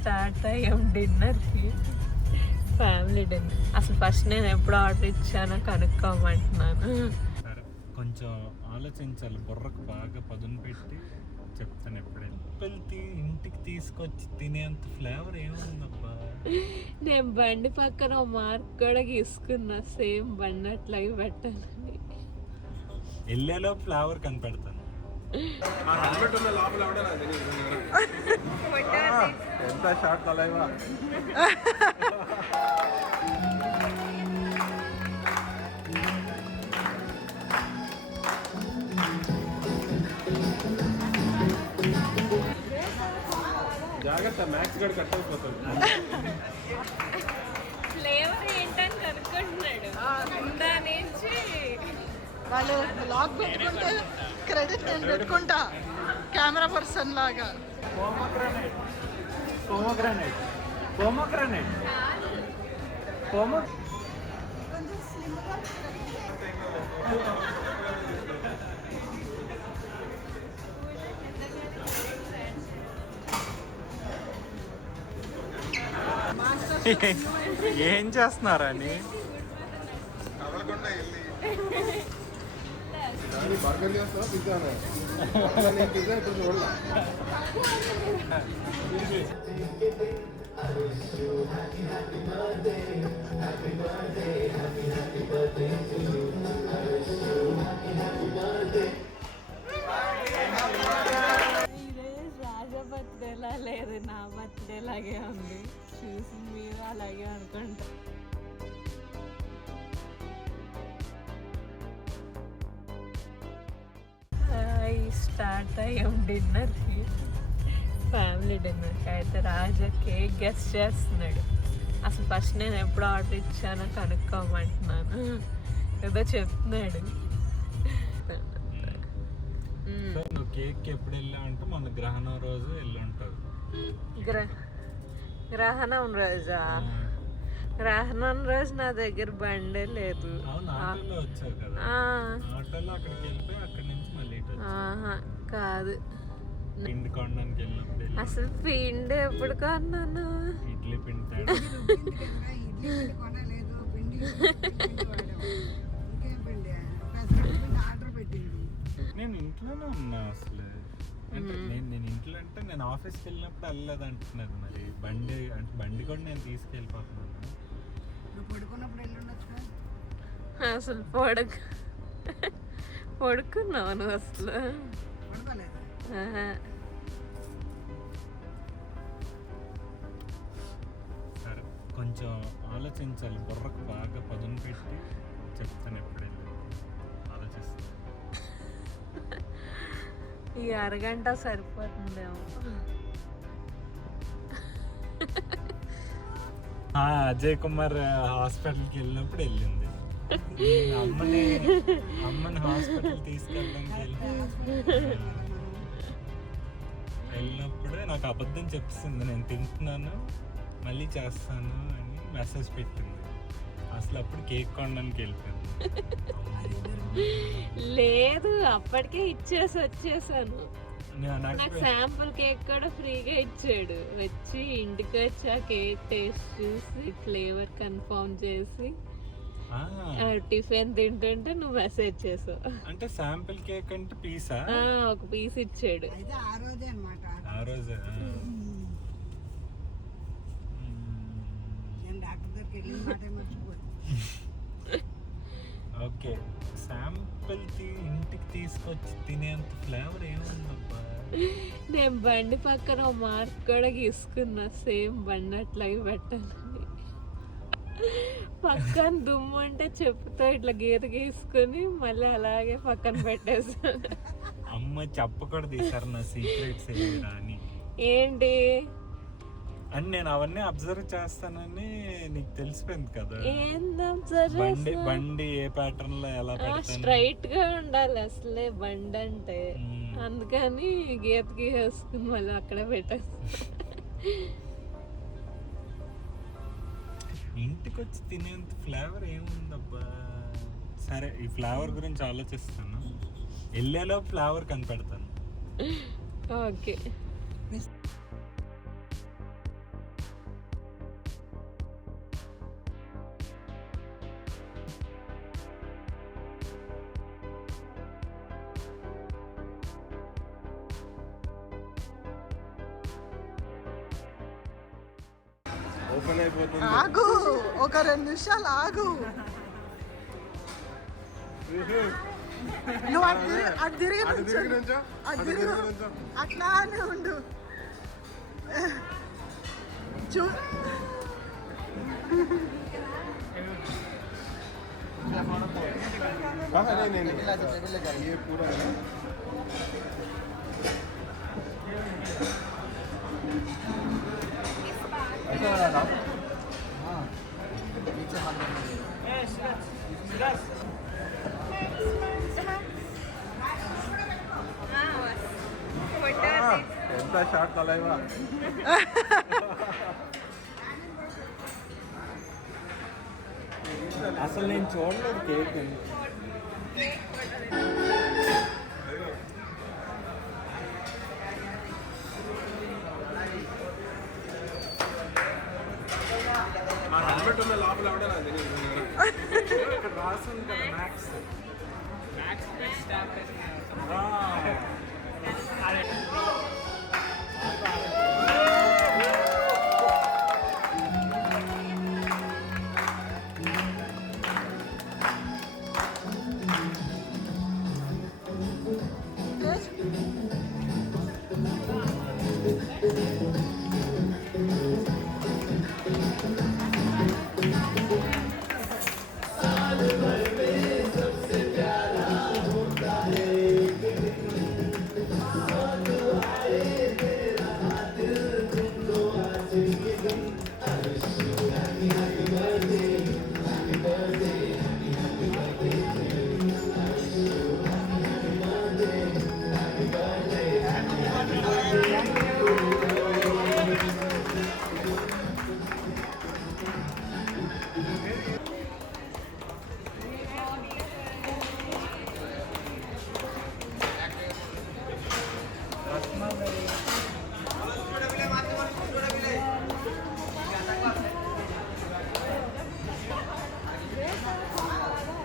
Start అయ్యాం డిన్నర్కి. Family dinner. అసలు ఫస్ట్ నేను ఎప్పుడు ఆర్డర్ ఇచ్చానో కనుక్కోమంటున్నాను. సరే కొంచెం ఆలోచించాలి, బుర్రకు బాగా పదును పెట్టి చెప్తాను. ఎప్పుడైనా వెళ్తే ఇంటికి తీసుకొచ్చి తినేంత ఫ్లేవర్ ఏముందబ్బా. నేను బండి పక్కన మార్క్ కూడా గీసుకున్నా, సేమ్ బండి అట్లాగే పెట్టాలని. వెళ్ళేలో ఫ్లేవర్ కనిపెడతాను. ఎంత షార్ట్ తలైవా. జాగ్రత్త, మ్యాక్స్ గడ్ కట్ అయిపోతుంది. ఫ్లేవర్ ఏంటని కనుక్కుంటున్నాడు. ముందా నుంచి వాళ్ళు బ్లాగ్ పెట్టుకుంటే క్రెడిట్ నేను పెట్టుకుంటా కెమెరా పర్సన్ లాగా. ఏం చేస్తున్నారని బర్గర్ చేస్తా, పిజ్జా నేను పిజ్జా ఇప్పుడు చూడలే. రాజా బర్త్డేలా లేదు, నా బర్త్డే లాగే ఉంది. చూసి మీరు అలాగే అనుకుంటా. స్టార్ట్ అయ్యాం డిన్నర్కి. ఫ్యామిలీ డిన్నర్కి. అయితే రాజా కేక్ గెస్ట్ చేస్తున్నాడు. అసలు ఫస్ట్ నేను ఎప్పుడు ఆర్డర్ ఇచ్చానో కనుక్కోమంటున్నాను. ఏదో చెప్తున్నాడు. నువ్వు కేక్ ఎప్పుడు వెళ్ళావు అంటే మన గ్రహణం రోజు వెళ్ళి ఉంటావు. గ్రహణం రోజా? గ్రహణం రోజు నా దగ్గర బండే లేదు. ఆటోలో వచ్చావు కదా, ఆటోలో అక్కడికి వెళ్ళిపోయి అక్కడి నుంచి మళ్ళీ కాదు, పిండి కొనడానికి వెళ్ళినప్పుడు అసలు పిండి ఎప్పుడు కొన్నాను? ఇడ్లీ పిండి నేను ఇంట్లోనే ఉన్నా అసలు. అంటే నేను ఇంట్లో అంటే నేను ఆఫీస్కి వెళ్ళినప్పుడు వెళ్ళలేదు అంటున్నారు. మరి బండి అంటే బండి కూడా నేను తీసుకెళ్ళిపోతున్నాను. అసలు పడుకున్నావు నువ్వు అసలు? సరే కొంచెం ఆలోచించాలి, బుర్రకు బాగా పదును పెట్టి చెప్తాను. ఎప్పుడైనా ఆలోచిస్తాను. ఈ అరగంట సరిపోతుందేమో. అజయ్ కుమార్ హాస్పిటల్కి వెళ్ళినప్పుడు వెళ్ళింది. అమ్మని హాస్పిటల్ తీసుకెళ్ళడానికి వెళ్ళినప్పుడే నాకు అబద్ధం చెప్పిస్తుంది. నేను తింటున్నాను, మళ్ళీ చేస్తాను అని మెసేజ్ పెట్టింది. అసలు అప్పుడు కేక్ కొనడానికి వెళ్ళిపోయింది. లేదు, అప్పటికే ఇచ్చేసి వచ్చేసాను. నాకు శాంపుల్ కేక్ కూడా ఫ్రీగా ఇచ్చాడు. వచ్చి ఇంటికి వచ్చి ఆ కేక్ టేస్ట్ చూసి ఫ్లేవర్ కన్ఫర్మ్ చేసి టిఫిన్ తింటుంటే నువ్వు మెసేజ్ చేసావు. అంటే శాంపుల్ కేక్ అంటే పీసా? ఒక పీస్ ఇచ్చాడు. ఆ రోజే ఓకే. శాంపుల్ ఇంటికి తీసుకొచ్చి తినేంత ఫ్లేవర్ ఏముందబ్బా. నేను బండి పక్కన మార్క్ కూడా గీసుకున్నా, సేమ్ బండి అట్లాగే పెట్టాలని. పక్కన దుమ్ము అంటే చెప్పుతో ఇట్లా గీత గీసుకుని మళ్ళీ అలాగే పక్కన పెట్టేసాను. అమ్మ చెప్పకూడదు ఈసారి నా సీక్రెట్స్ అని. ఏంటి అని నేను అవన్నీ అబ్జర్వ్ చేస్తానని నీకు తెలిసిపోయింది కదా. బండి ఏ ప్యాటర్న్ లో ఎలా స్ట్రైట్ గా ఉండాలి అసలే బండి అంటే. అందుకని గీత గీసుకుని మళ్ళీ అక్కడే పెట్టేస్తాను. ఇంటికి వచ్చి తినేంత ఫ్లేవర్ ఏముందబ్బా. సరే ఈ ఫ్లేవర్ గురించి ఆలోచిస్తాను. వెళ్ళేలో ఫ్లేవర్ కనిపెడతాను. ఓకే. ఓపెన్ అయిపోతుంది. ఆగు, ఒక 2 నిమిషాలు ఆగు. నువ్వు అటు తిరిగి నుంచో. అటు తిరిగి అట్లానే ఉండు. చూ ये पूरा है ना. ఎంత షార్ట్ తలైవా. అసలు నేను చూడలేదు కేక్. మా హెల్మెట్ ఉన్న లోపల కూడా నాకు తెలియదు. ఇక్కడ రాసింది కదా మ్యాక్స్.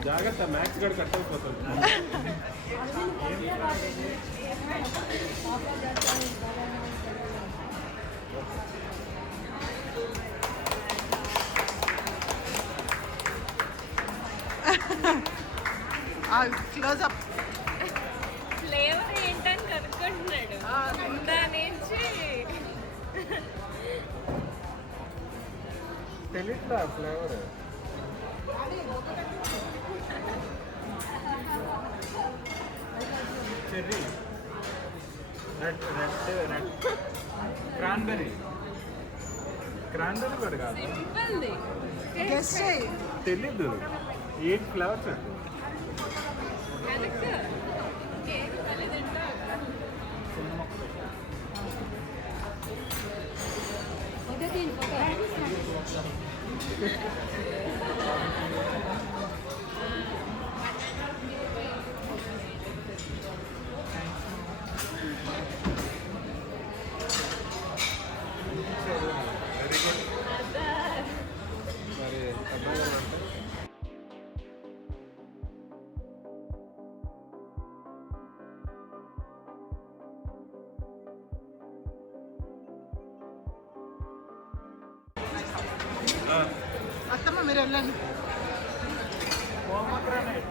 జాగ్రత్త, మ్యాక్స్ గడ్ కట్ అయిపోతుంది. Close up. ఫ్లేవర్ ఏంటని కనుక్కుంటున్నాడు దాని నుంచి. తెలియట్లా ఫ్లేవర్. చెర్రీ, రెడ్ క్రాన్బెర్రీ కూడా కాదు. సింపుల్ది. గెస్ చేయి. తెలీదు ఏం ఫ్లేవర్ చెప్పు. కరెక్ట్. కేక్ మళ్ళీ తింటా. మరి అర్థం అంటే అత్తమ్మ మీరు వెళ్ళండి. పోమోగ్రానైట్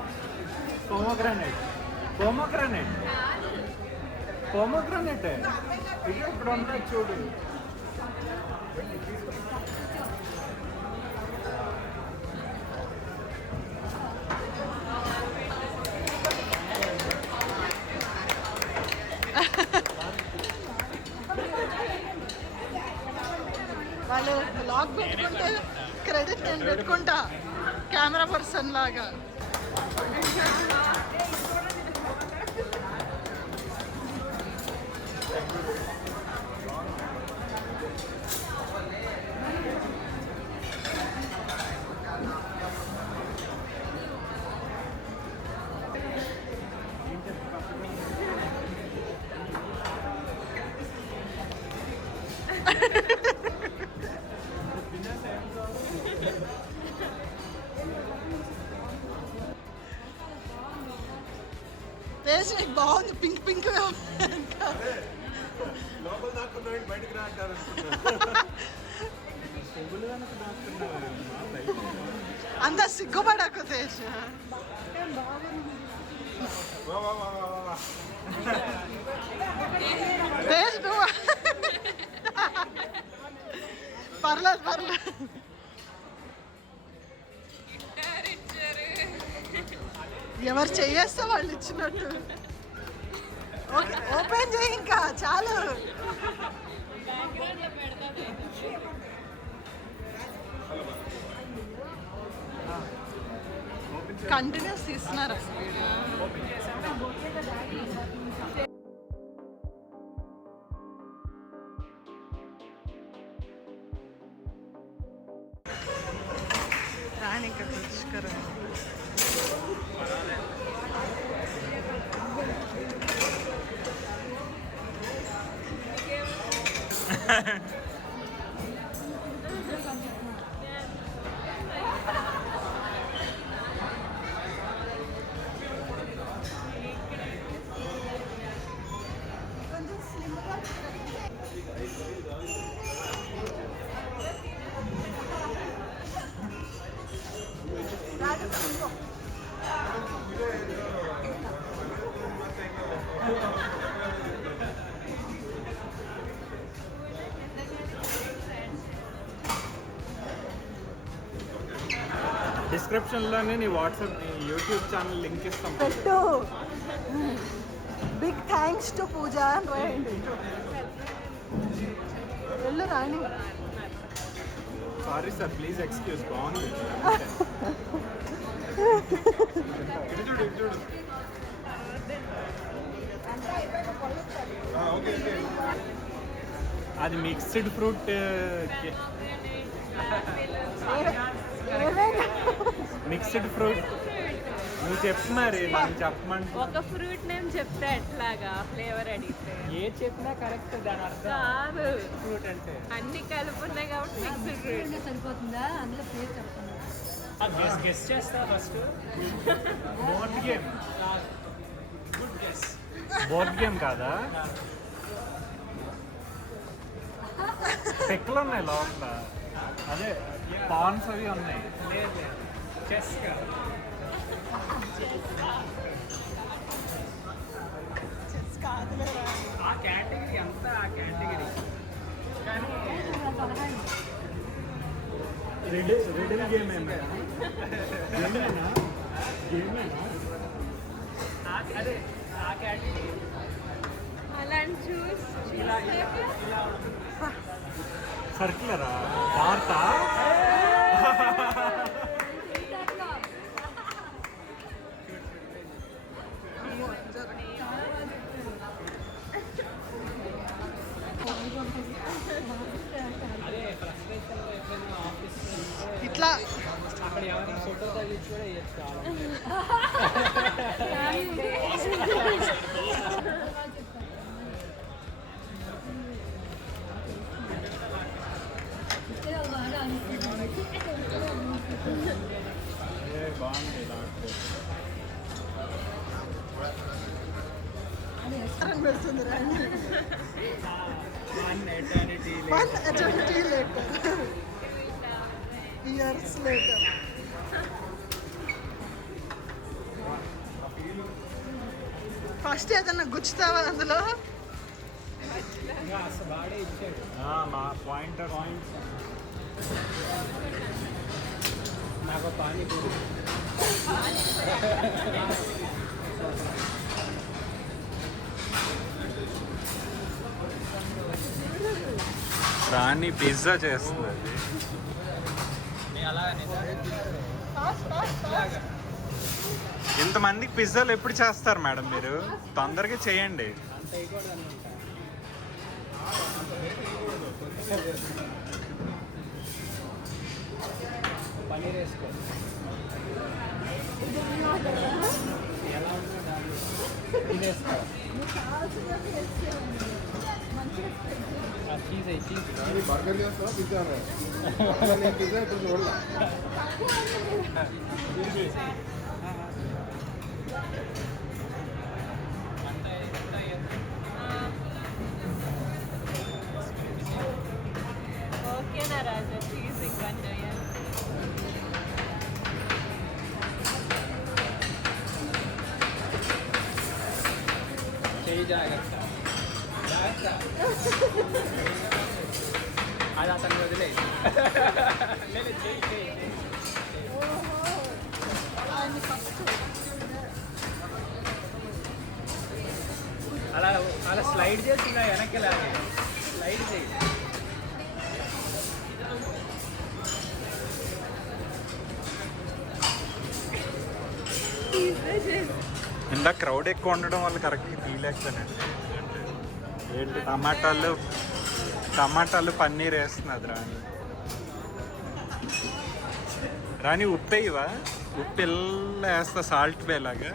ఇది ఇక్కడ ఉన్నాయి చూడు. వాళ్ళు బ్లాగ్ పెట్టుకుంటే క్రెడిట్ నేను పెట్టుకుంటా కెమెరా పర్సన్ లాగా. టేస్ట్ నీకు బాగుంది, పింక్ పింక్ లోపల దాక్కున్నాడు బయటకు రా అంటారు. పువ్వులు కనుక దాక్కున్నారు అంత సిగ్గుపడకు తేజ్. తేజ్ నువ్వు పర్లేదు పర్లేదు. ఎవరు చెయ్యేస్తే వాళ్ళు ఇచ్చినట్టు. ఓకే ఓపెన్ చేయి ఇంకా చాలు. కంటిన్యూస్ తీస్తున్నారు. రాణి ఇక్కడ రుచికర డిస్క్రిప్షన్లోనే నీ వాట్సాప్ యూట్యూబ్ ఛానల్ లింక్ ఇస్తాం. పెట్టు. బిగ్ థ్యాంక్స్ టు పూజ అని రాయండి. వెళ్ళు రాణి. Sorry sir please excuse. బాగుంది. చూడు చూడు. అది మిక్స్డ్ ఫ్రూట్. మిక్స్డ్ ఫ్రూట్ నువ్వు చెప్పు మరి. మనం చెప్పమంటే ఒక ఫ్రూట్ నేమ్ చెప్తే ఎట్లాగా ఫ్లేవర్ అడిగితే ఏ చెప్పినా కరెక్ట్. దాని అర్థం కాదు, ఫ్రూట్ అంటే అన్ని కలుపున్నాయి కాబట్టి మిక్స్డ్ ఫ్రూట్. సరిపోతుందా? అందులో పేరు చెప్పండి. గెస్ చేస్తా first. Board game. Good guess. Board game కాదా? పెక్కలు ఉన్నాయి లోపల. అదే పాన్స్ అవి ఉన్నాయి. లేదు చెస్ కాదు. ఆ కేటగిరీ అంతా ఆ కేటగిరీ. కానీ రెడల్ గేమ్ ఏమైనా అదే ఆ కేటగిరీ. అలాంటి చూస్ ఇలా ఇలా ఉంటుంది. సర్క్యులరా? ఆర్టా? అదే ఫ్రస్ట్రేషన్ ఎప్పుడైనా ఆఫీస్ ఇట్లా అక్కడ ఎవరైనా ఫోటో తగిలించి కూడా వేయచ్చు. బాగుంది డాక్టర్. పెడుతుంది రాణి. One eternity later. 1 eternity later. Years later. First ఏదన్నా గుచ్చుతావా అందులో? ఇంకా అసలు వాడే ఇచ్చాడు. మా పాయింటర్ నాకు పానీపూరి. రాణి పిజ్జా చేస్తుంది. ఇంతమందికి పిజ్జాలు ఎప్పుడు చేస్తారు మేడం మీరు? తొందరగా చేయండి. అంత వేయకూడదు అనుకుంటా. పన్నీర్ వేసుకో. ఎలా ఉంటుందో దాన్ని తినేసుకో. చీజ్ అయ్యి చీజ్. అది బర్గర్ చేస్తావా పిజ్జా? నేను పిజ్జా ఇప్పుడు చూడలే. ఓకేనా? చెప్తున్నా రాజా చీజ్ ఇవ్వండి అయ్యా. చెయ్యి జాగ్రత్త జాగ్రత్త. అది అతను వదిలే చెయ్యి చెయ్యి. అలా అలా స్లైడ్ చేస్తున్నా వెనక్కి లాగే స్లైడ్ చేయి. ఇందా క్రౌడ్ ఎక్కువ ఉండడం వల్ల కరెక్ట్గా తీయలేకపోయానండి. ఏంటి టమాటాలు పన్నీర్ వేస్తున్నది రాని. రాని ఉప్పు వేయవా? ఉప్పు ఇలా వేస్తా సాల్ట్ బేలాగా.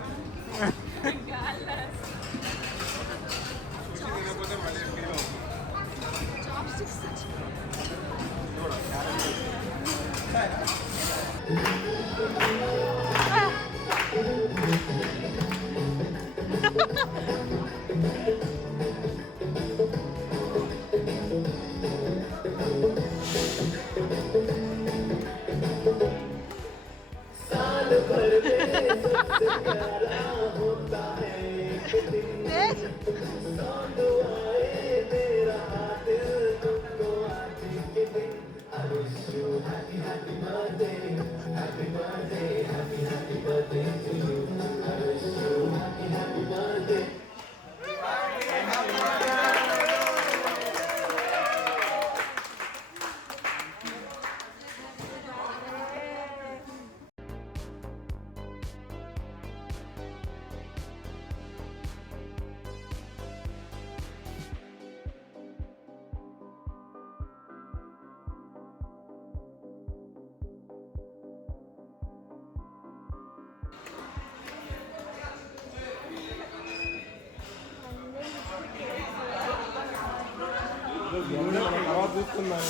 తర్వాత చూస్తున్నాం.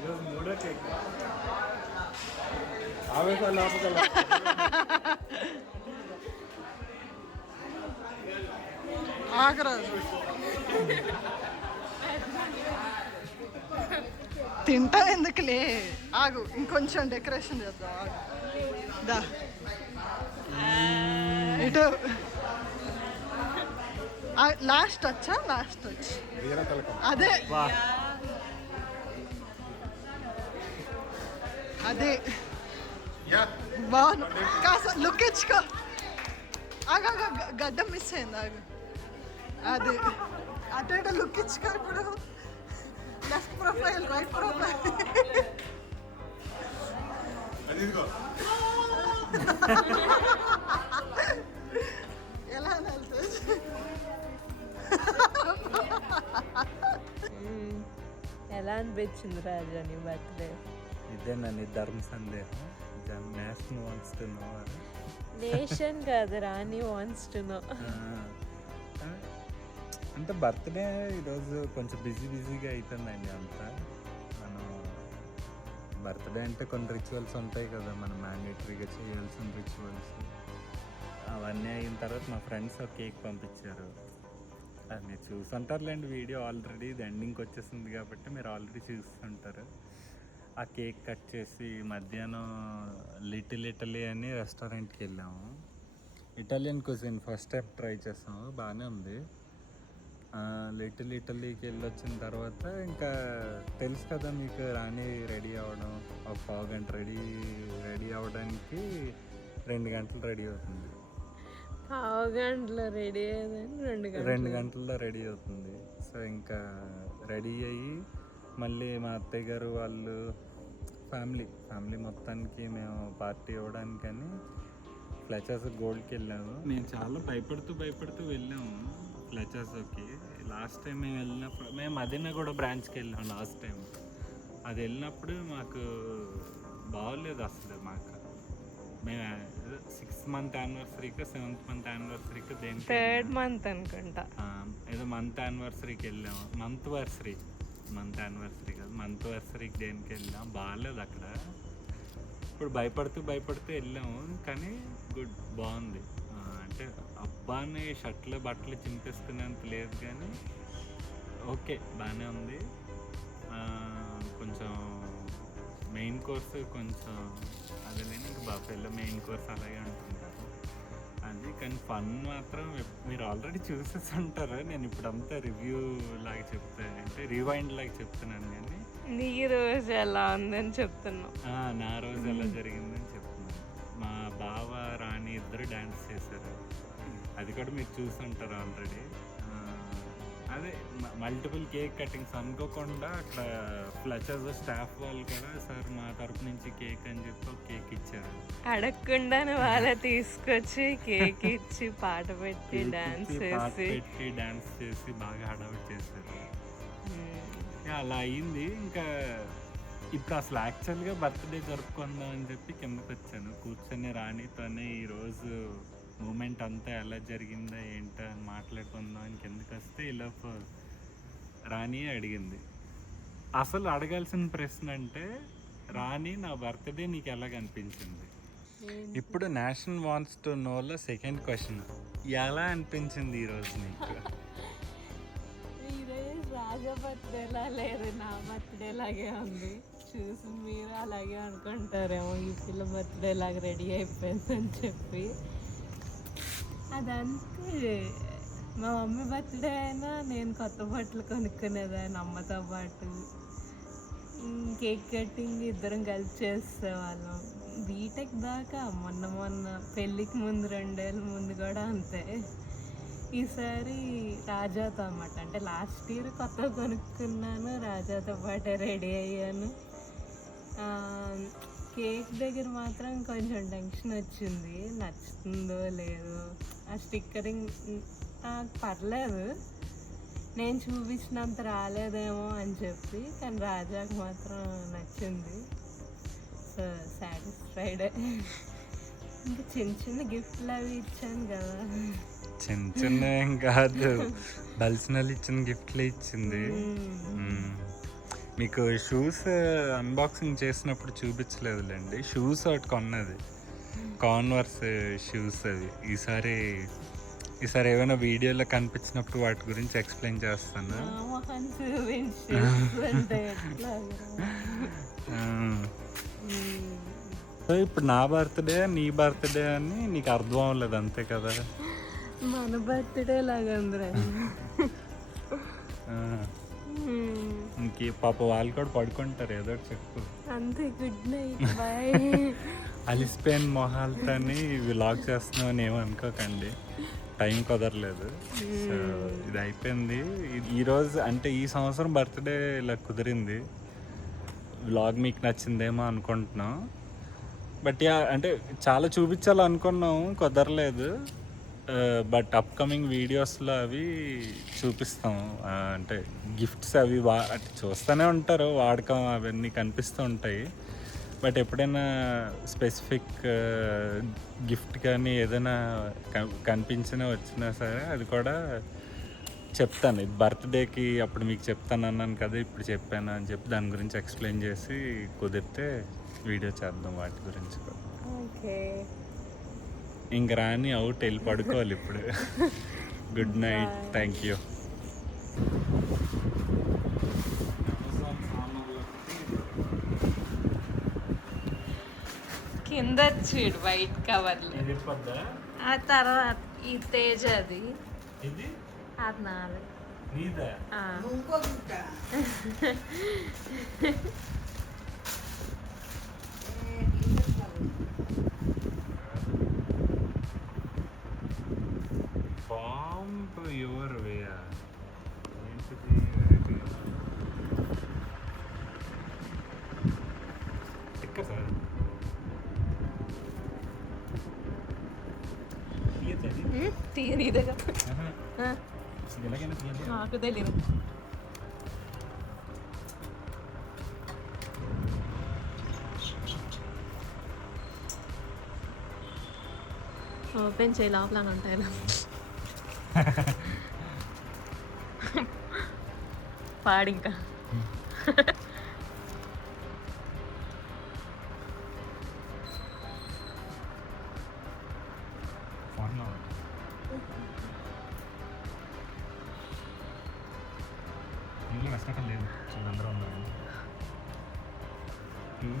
ఈరోజు 3వ కేక్. ఆవేశాలు ఆపగల ఆగరాజు తింటా ఎందుకులే, ఆగు ఇంకొంచెం డెకరేషన్ చేద్దాం. ఆగు దా ఇటు లాస్ట్ వచ్చా, లాస్ట్ వచ్చి అదే అదే బాగున్నా. కాస్త లుక్ ఇచ్చుకో. ఆగా గడ్డం మిస్ అయింది. ఆగు అది అటు లుక్ ఇచ్చుకో. ఇప్పుడు లెఫ్ట్ ప్రొఫైల్, రైట్ ప్రొఫైల్. ఎలా ఎలా అనిపించింది రాజా నీ బర్త్డే? ఇదేనా నీ ధర్మ సందేహం? Nation wants to know. Nation కాదు రాణి వాంట్స్ టు నో. అంటే బర్త్డే ఈరోజు కొంచెం బిజీగా అవుతుందండి. అంతా మనం బర్త్డే అంటే కొన్ని రిచువల్స్ ఉంటాయి కదా, మనం మ్యాండేటరీగా చేయాల్సిన రిచువల్స్. అవన్నీ అయిన తర్వాత మా ఫ్రెండ్స్ ఒక కేక్ పంపించారు. అది మీరు చూస్తుంటారులేండి వీడియో ఆల్రెడీ. ఇది ఎండింగ్కి వచ్చేసింది కాబట్టి మీరు ఆల్రెడీ చూస్తుంటారు. ఆ కేక్ కట్ చేసి మధ్యాహ్నం లిటిల్ ఇటలీ అని రెస్టారెంట్కి వెళ్ళాము. Italian cuisine first time try చేసాము, బాగానే ఉంది. లిటిల్ ఇటలీకి వెళ్ళి వచ్చిన తర్వాత ఇంకా తెలుసు కదా మీకు, రాణి రెడీ అవ్వడం ఒక పావు గంట రెడీ అవ్వడానికి 2 గంటలు రెడీ అవుతుంది. పావు గంటలో రెడీ అయ్యేదని 2 గంటల్లో రెడీ అవుతుంది. సో ఇంకా రెడీ అయ్యి మళ్ళీ మా అత్తయ్య గారు వాళ్ళు ఫ్యామిలీ మొత్తానికి మేము పార్టీ ఇవ్వడానికని ఫ్లెచర్స్ గోల్డ్కి వెళ్ళాము. నేను చాలా భయపడుతూ వెళ్ళాము ఫ్లెచర్స్కి. లాస్ట్ టైం మేము వెళ్ళినప్పుడు మేము మదీనా కూడా బ్రాంచ్కి వెళ్ళాము. లాస్ట్ టైం అది వెళ్ళినప్పుడు మాకు బాగోలేదు అసలు. మాకు మేము 6th month యానివర్సరీకి 7th month యానివర్సరీకి దేనికి 3rd month అనుకుంటా, ఏదో మంత్ యానివర్సరీకి వెళ్ళాము. మంత్ యానివర్సరీ కాదు, మంత్ వర్సరీకి దేనికి వెళ్ళాము. బాగాలేదు అక్కడ. ఇప్పుడు భయపడుతూ వెళ్ళాము, కానీ బాగుంది. అంటే అబ్బాని షర్ట్లు బట్టలు చింపేసుకునేంత లేదు, కానీ ఓకే బాగానే ఉంది. కొంచెం మెయిన్ కోర్స్ కొంచెం అదేలేని ఇంకా బఫేలో మెయిన్ కోర్స్ అలాగే ఉంటుంది అది. కానీ ఫన్ మాత్రం మీరు ఆల్రెడీ చూసేసి ఉంటారు. నేను ఇప్పుడు అంతా రివ్యూ లాగా చెప్తాను, అంటే రివైండ్ లాగా చెప్తున్నాను. కానీ నీ రోజు ఎలా ఉందని చెప్తున్నావు. నా రోజు ఎలా జరిగిందని చెప్తున్నాను. మా బావ రాణి ఇద్దరు డ్యాన్స్ చేశారు, అది కూడా మీరు చూసుంటారు ఆల్రెడీ. అదే మల్టిపుల్ కేక్ కటింగ్స్ అనుకోకుండా అక్కడ ఫ్లచర్స్ స్టాఫ్ వాళ్ళు కూడా సార్ మా తరపు నుంచి కేక్ అని చెప్పి ఒక కేక్ ఇచ్చారు. అడగకుండానే వాళ్ళే తీసుకొచ్చి కేక్ ఇచ్చి పాట పెట్టి డాన్స్ చేసి బాగా హడావిడి చేశారు. అలా అయింది. ఇంకా ఇప్పుడు అసలు యాక్చువల్గా బర్త్డే జరుపుకుందాం అని చెప్పి కిందకి వచ్చాను. కూర్చొని రాణితోనే ఈరోజు మూమెంట్ అంతా ఎలా జరిగిందా ఏంటో అని మాట్లాడుకుందాం అని కిందకి వస్తే ఇలా రాణి అడిగింది. అసలు అడగాల్సిన ప్రశ్న అంటే, రాణి నా బర్త్డే నీకు ఎలా కనిపించింది? ఇప్పుడు నేషనల్ వాంట్స్ టు నోలో సెకండ్ క్వశ్చన్, ఎలా అనిపించింది ఈరోజు నీకు? ఈరోజు రాజా బర్త్డేలా లేదు, నా బర్త్డే లాగే ఉంది. చూసి మీరు అలాగే అనుకుంటారేమో, ఈ పిల్ల బర్త్డే లాగా రెడీ అయిపోయిందని చెప్పి. అదంతే, మా మమ్మీ బర్త్డే అయినా నేను కొత్త బట్టలు కొనుక్కునేదాన్ని అమ్మతో పాటు. కేక్ కటింగ్ ఇద్దరం కలిసి చేసేవాళ్ళం. బీటెక్ దాకా మొన్న పెళ్ళికి ముందు 2 ఏళ్ళ ముందు కూడా అంతే. ఈసారి రాజాతో అన్నమాట, అంటే లాస్ట్ ఇయర్ కొత్తగా కొనుక్కున్నాను, రాజాతో పాటే రెడీ అయ్యాను. కేక్ దగ్గర మాత్రం కొంచెం టెన్షన్ వచ్చింది, నచ్చుతుందో లేదో. ఆ స్టిక్కరింగ్ పర్లేదు, నేను చూపించినంత రాలేదేమో అని చెప్పి, కానీ రాజాకు మాత్రం నచ్చింది. So satisfied. ఇంకా చిన్న గిఫ్ట్లు అవి ఇచ్చాను కదా. చిన్న ఏం కాదు, బల్సినల్ ఇచ్చిన గిఫ్ట్లే ఇచ్చింది. మీకు షూస్ అన్బాక్సింగ్ చేసినప్పుడు చూపించలేదులేండి. షూస్ ఒకటి కొన్నది, కాన్వర్స్ షూస్. అవి ఈసారి ఏమైనా వీడియోలో కనిపించినప్పుడు వాటి గురించి ఎక్స్ప్లెయిన్ చేస్తాను. సో ఇప్పుడు నా బర్త్డే నీ బర్త్డే అని నీకు అర్థం అవ్వలేదు, అంతే కదా? మన బర్త్డే లాగా ఇంకే పాప వాళ్ళు కూడా పడుకుంటారు, ఏదో చెప్పు. అంతే, గుడ్ నైట్, బాయ్. అలిసిపోయిన మొహాలతోని వ్లాగ్ చేస్తున్నాం అని ఏమనుకోకండి, టైం కుదరలేదు. సో ఇది అయిపోయింది ఈరోజు. అంటే ఈ సంవత్సరం బర్త్డే ఇలా కుదిరింది. వ్లాగ్ మీకు నచ్చిందేమో అనుకుంటున్నాం. బట్ అంటే చాలా చూపించాలనుకున్నాం, కుదరలేదు. బట్ అప్కమింగ్ వీడియోస్లో అవి చూపిస్తాం. అంటే గిఫ్ట్స్ అవి చూస్తూనే ఉంటారు, వాడకం అవన్నీ కనిపిస్తూ ఉంటాయి. బట్ ఎప్పుడైనా స్పెసిఫిక్ గిఫ్ట్ కానీ ఏదైనా వచ్చినా సరే అది కూడా చెప్తాను. ఇది బర్త్డేకి అప్పుడు మీకు చెప్తాను అన్నాను కదా, ఇప్పుడు చెప్పాను అని చెప్పి దాని గురించి ఎక్స్ప్లెయిన్ చేసి కుదిరితే వీడియో చేద్దాం వాటి గురించి కూడా. ఓకే, ఇంక రాని అవుట్, వెళ్ళి పడుకోవాలి ఇప్పుడు. Good night, thank you. కింద వచ్చాడు వైట్ కవర్లు. ఆ తర్వాత ఈ తేజ అది అది నాది. బాంబ్ యువర్ వేయా సార్. తీయదా నాకు తెలియదు. ఓపెన్ చేయి, లోపల ఉంటాయి. పాడింకా ఇంట్లో కష్టం లేదు, అందరూ ఉన్నారు. 2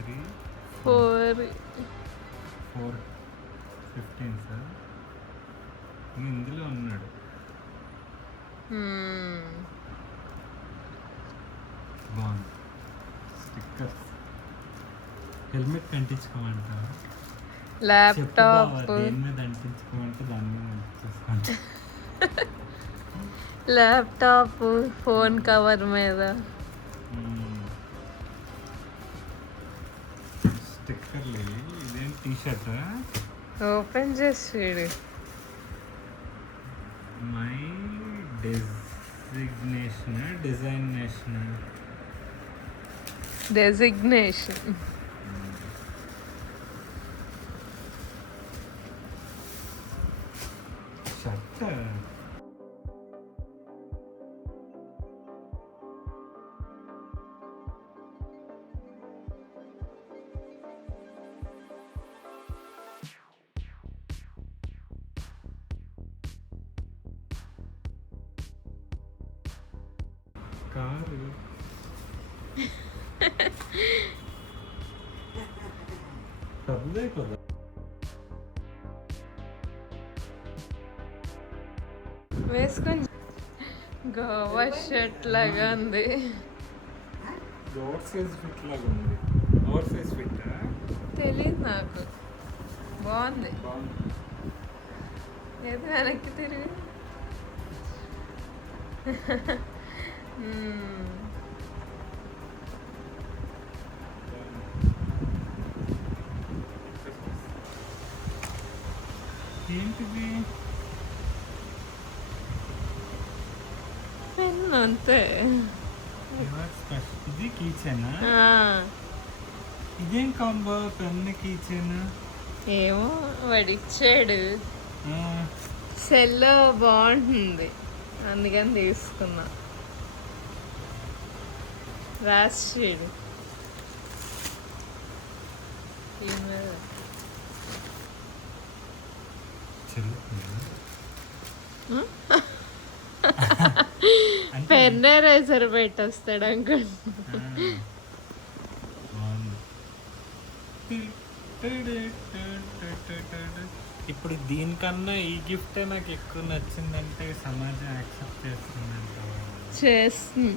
3 4 4 15 సార్. ఇందులో ఉన్నాడు. బాగుంది. స్టిక్కర్స్. హెల్మెట్ అంటించుకోమంట. ల్యాప్టాప్, దేని మీద అంటించుకోమంటే దాని మీద అంటించుకోండి. ల్యాప్టాప్, ఫోన్ కవర్ మీద స్టిక్కర్లు. ఇదేం టీ షర్ట్. ఓపెన్ చేసి చూడు. My designation. షర్ట్. కారు. పెద్దదే కదా. వేసుకొని గోవా షర్ట్ లాగా ఉంది. ఓవర్ సైజ్ ఫిట్ లాగా ఉంది. Over size fit. తెలియదు నాకు. బాగుంది. బాగుంది. ఏదో వెనక్కి తిరిగి. ఏంటిది? పెన్ అంతే. ఇది కీచెనా? ఆ, ఇదేం కాంబో? Pen keychain. ఏమో వాడు ఇచ్చాడు. సెల్లో బాగుంటుంది అందుకని తీసుకున్నా. రాసిడు పెన్ ఎరేజర్ పెట్టొస్తాడు అనుకుంటా. ఇప్పుడు దీనికన్నా ఈ గిఫ్టే నాకు ఎక్కువ నచ్చిందంటే సమాజం యాక్సెప్ట్ చేస్తుందంట. చేస్తుంది.